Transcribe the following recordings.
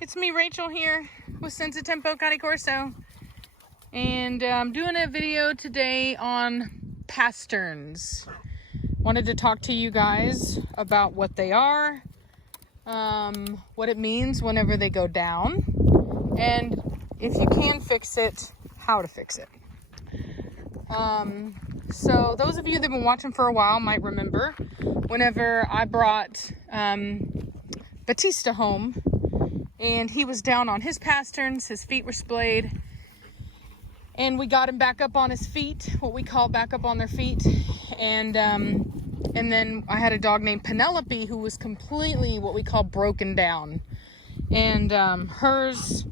It's me, Rachel, here with Senza Tempo Cane Corso, and I'm doing a video today on Pasterns. Wanted to talk to you guys about what they are, what it means whenever they go down, and if you can fix it, how to fix it. So those of you that have been watching for a while might remember whenever I brought Batista home and he was down on his pasterns, his feet were splayed, and we got him back up on his feet, what we call back up on their feet, and then I had a dog named Penelope who was completely what we call broken down, and hers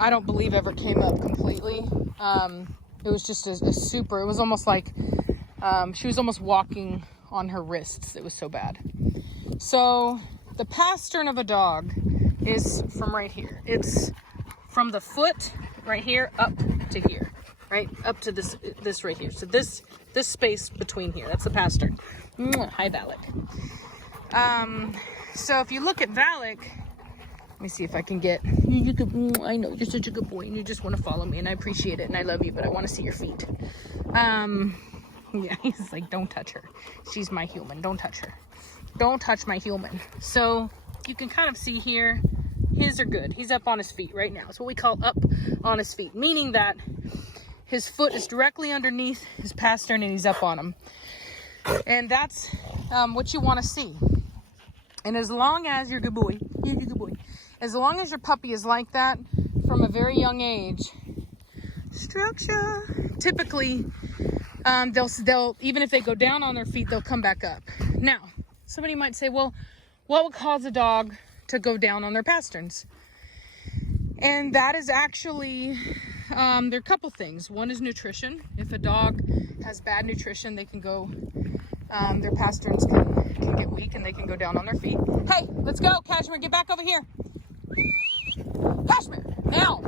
I don't believe ever came up completely. It was just a super, it was almost like she was almost walking on her wrists. It was so bad. So the pastern of a dog is from right here. It's from the foot right here up to here, right up to this right here. So this space between here, that's the pastern. Hi, Valak. So if you look at Valak, let me see if I can get, I know you're such a good boy and you just want to follow me, and I appreciate it and I love you, but I want to see your feet. Yeah, he's like, don't touch her. She's my human. Don't touch her. Don't touch my human. So you can kind of see here, his are good. He's up on his feet right now. It's what we call up on his feet, meaning that his foot is directly underneath his pastern and he's up on him. And that's what you want to see. And as long as you're a good boy, as long as your puppy is like that from a very young age, structure, typically they'll even if they go down on their feet, they'll come back up. Now, somebody might say, well, what would cause a dog to go down on their pasterns? And that is actually, there are a couple things. One is nutrition. If a dog has bad nutrition, they can go, their pasterns can get weak and they can go down on their feet. Hey, let's go, Cashmere, get back over here. Cashmere, now.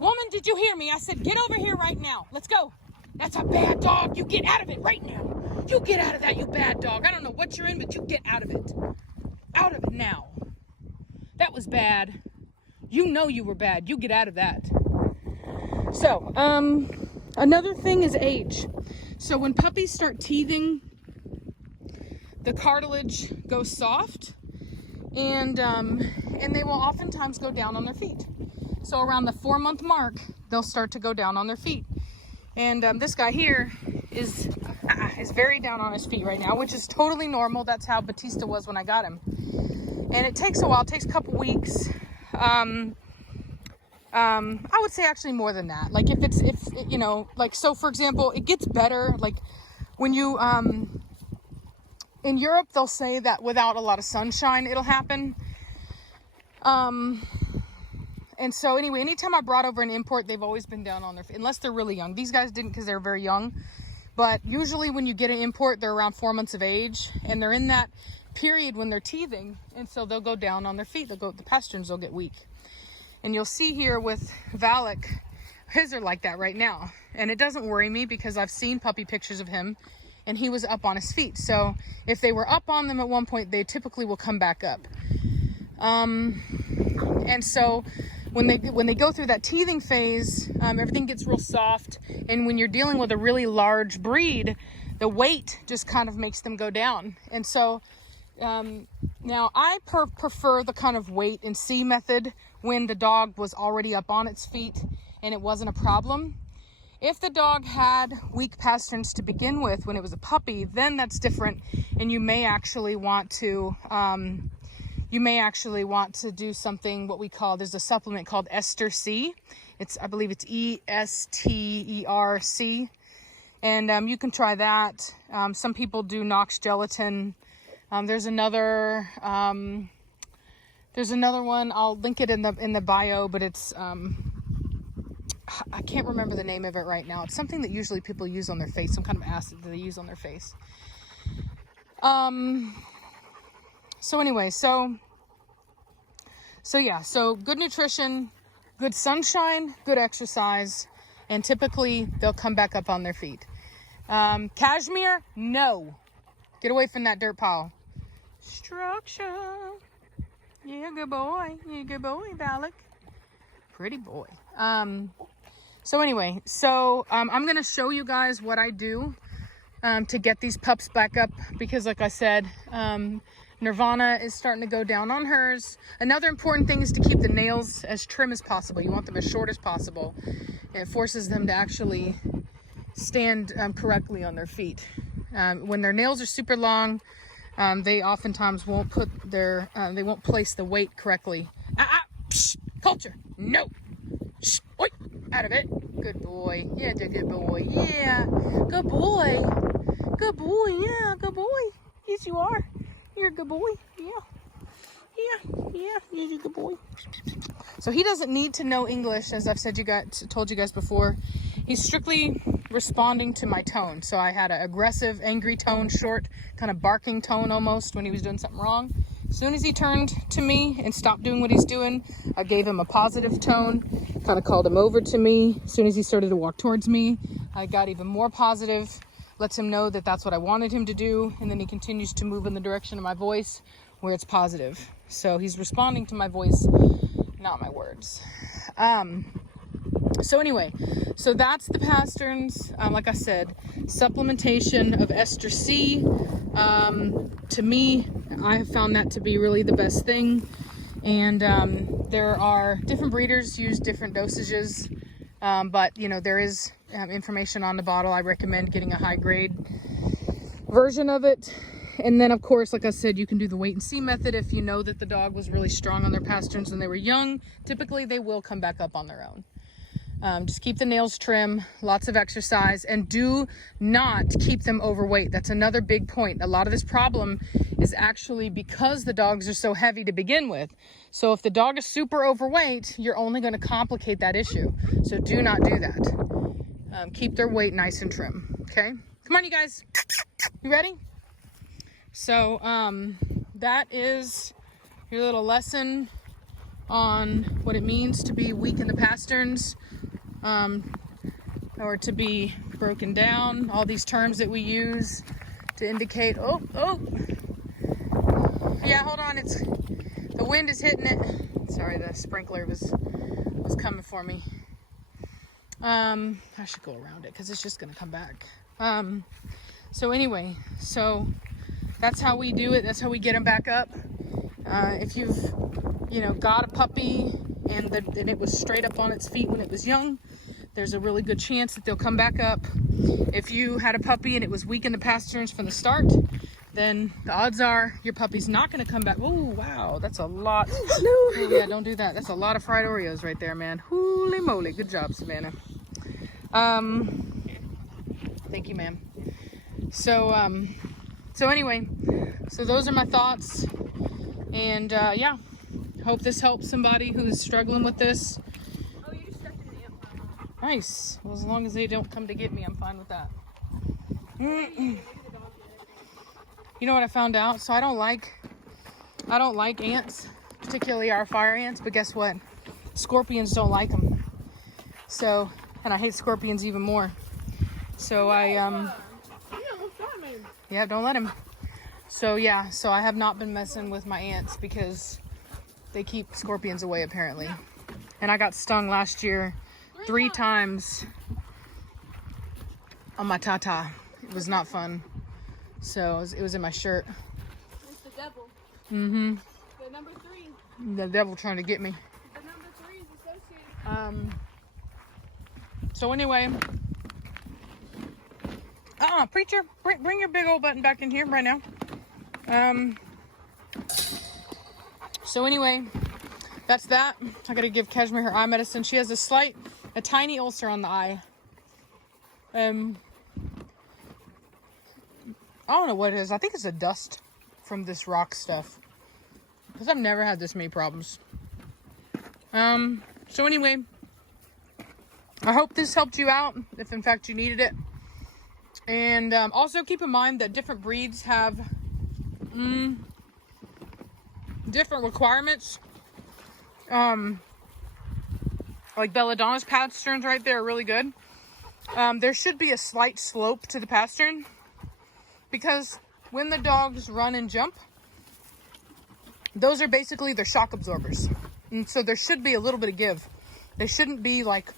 Woman, did you hear me? I said, get over here right now. Let's go. That's a bad dog. You get out of it right now. You get out of that, you bad dog. I don't know what you're in, but you get out of it. Out of it now. That was bad. You know you were bad. You get out of that. So, another thing is age. So when puppies start teething, the cartilage goes soft, and they will oftentimes go down on their feet. So around the 4-month mark, they'll start to go down on their feet. And this guy here is very down on his feet right now, which is totally normal. That's how Batista was when I got him. And it takes a while. It takes a couple weeks. I would say actually more than that. Like if you know, like, so for example, it gets better. Like when you, in Europe, they'll say that without a lot of sunshine, it'll happen. And so anyway, anytime I brought over an import, they've always been down on their feet, unless they're really young. These guys didn't because they're very young. But usually when you get an import, they're around 4 months of age, and they're in that period when they're teething. And so they'll go down on their feet. The pasterns will get weak. And you'll see here with Valak, his are like that right now. And it doesn't worry me because I've seen puppy pictures of him and he was up on his feet. So if they were up on them at one point, they typically will come back up. And so when they go through that teething phase, everything gets real soft. And when you're dealing with a really large breed, the weight just kind of makes them go down. And so now I prefer the kind of wait and see method when the dog was already up on its feet and it wasn't a problem. If the dog had weak pasterns to begin with when it was a puppy, then that's different, and you may actually want to do something, what we call, there's a supplement called Ester C. I believe it's ESTERC, and you can try that. Some people do Knox gelatin. There's another one. I'll link it in the bio, but it's I can't remember the name of it right now. It's something that usually people use on their face, some kind of acid that they use on their face. So anyway, so yeah, so good nutrition, good sunshine, good exercise, and typically they'll come back up on their feet. Cashmere, no. Get away from that dirt pile. Structure. Yeah, good boy. Yeah, good boy, Valak. Pretty boy. So anyway, I'm gonna show you guys what I do to get these pups back up, because like I said, Nirvana is starting to go down on hers. Another important thing is to keep the nails as trim as possible. You want them as short as possible. It forces them to actually stand correctly on their feet. When their nails are super long, they oftentimes won't put their, they won't place the weight correctly. Psh, culture, no. Shh, oi, out of it. Good boy. Yeah, good boy. Yeah, good boy. Good boy. Yeah, good boy. Yes, you are. You're a good boy. Yeah, you're a good boy. So he doesn't need to know English, as I've told you guys before. He's strictly responding to my tone. So I had an aggressive, angry tone, short, kind of barking tone almost when he was doing something wrong. As soon as he turned to me and stopped doing what he's doing, I gave him a positive tone, kind of called him over to me. As soon as he started to walk towards me, I got even more positive, lets him know that that's what I wanted him to do, and then he continues to move in the direction of my voice where it's positive. So he's responding to my voice, not my words. So anyway, so that's the Pasterns. Like I said, supplementation of ester C. To me, I have found that to be really the best thing. And there are different breeders use different dosages, but you know, there is information on the bottle. I recommend getting a high grade version of it. And then of course, like I said, you can do the wait and see method. If you know that the dog was really strong on their Pasterns when they were young, typically they will come back up on their own. Just keep the nails trim, lots of exercise, and do not keep them overweight. That's another big point. A lot of this problem is actually because the dogs are so heavy to begin with. So if the dog is super overweight, you're only going to complicate that issue. So do not do that. Keep their weight nice and trim. Okay? Come on, you guys. You ready? So that is your little lesson on what it means to be weak in the Pasterns. Or to be broken down, all these terms that we use to indicate, oh, yeah, hold on, the wind is hitting it. Sorry, the sprinkler was coming for me. I should go around it because it's just gonna come back. So anyway, so that's how we do it. That's how we get them back up. If you've, got a puppy and it was straight up on its feet when it was young, there's a really good chance that they'll come back up. If you had a puppy and it was weak in the Pasterns from the start, then the odds are your puppy's not going to come back. Oh, wow, that's a lot. No. Oh, yeah, don't do that. That's a lot of fried Oreos right there, man. Holy moly. Good job, Savannah. Thank you, ma'am. So anyway, so those are my thoughts. And yeah, hope this helps somebody who's struggling with this. Nice. Well, as long as they don't come to get me, I'm fine with that. You know what I found out? So I don't like ants, particularly our fire ants, but guess what? Scorpions don't like them. So, and I hate scorpions even more. So yeah, don't let them. So yeah, so I have not been messing with my ants because they keep scorpions away apparently. And I got stung last year 3 times on my tata. It was not fun. So it was in my shirt. It's the devil. Mm-hmm. The number 3. The devil trying to get me. The number 3 is associated. So anyway. Preacher, bring your big old button back in here right now. So anyway, that's that. I gotta give Cashmere her eye medicine. She has a tiny ulcer on the eye. I don't know what it is. I think it's a dust from this rock stuff. Because I've never had this many problems. So anyway, I hope this helped you out, if in fact you needed it. And also keep in mind that different breeds have different requirements. Like Belladonna's Pasterns right there are really good. There should be a slight slope to the Pastern because when the dogs run and jump, those are basically their shock absorbers. And so there should be a little bit of give. They shouldn't be like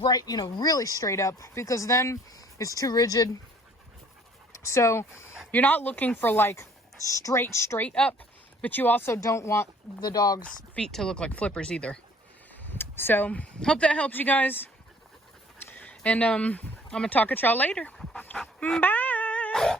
right, you know, really straight up, because then it's too rigid. So you're not looking for like straight up, but you also don't want the dog's feet to look like flippers either. So hope that helps you guys. And I'm gonna talk at y'all later. Bye.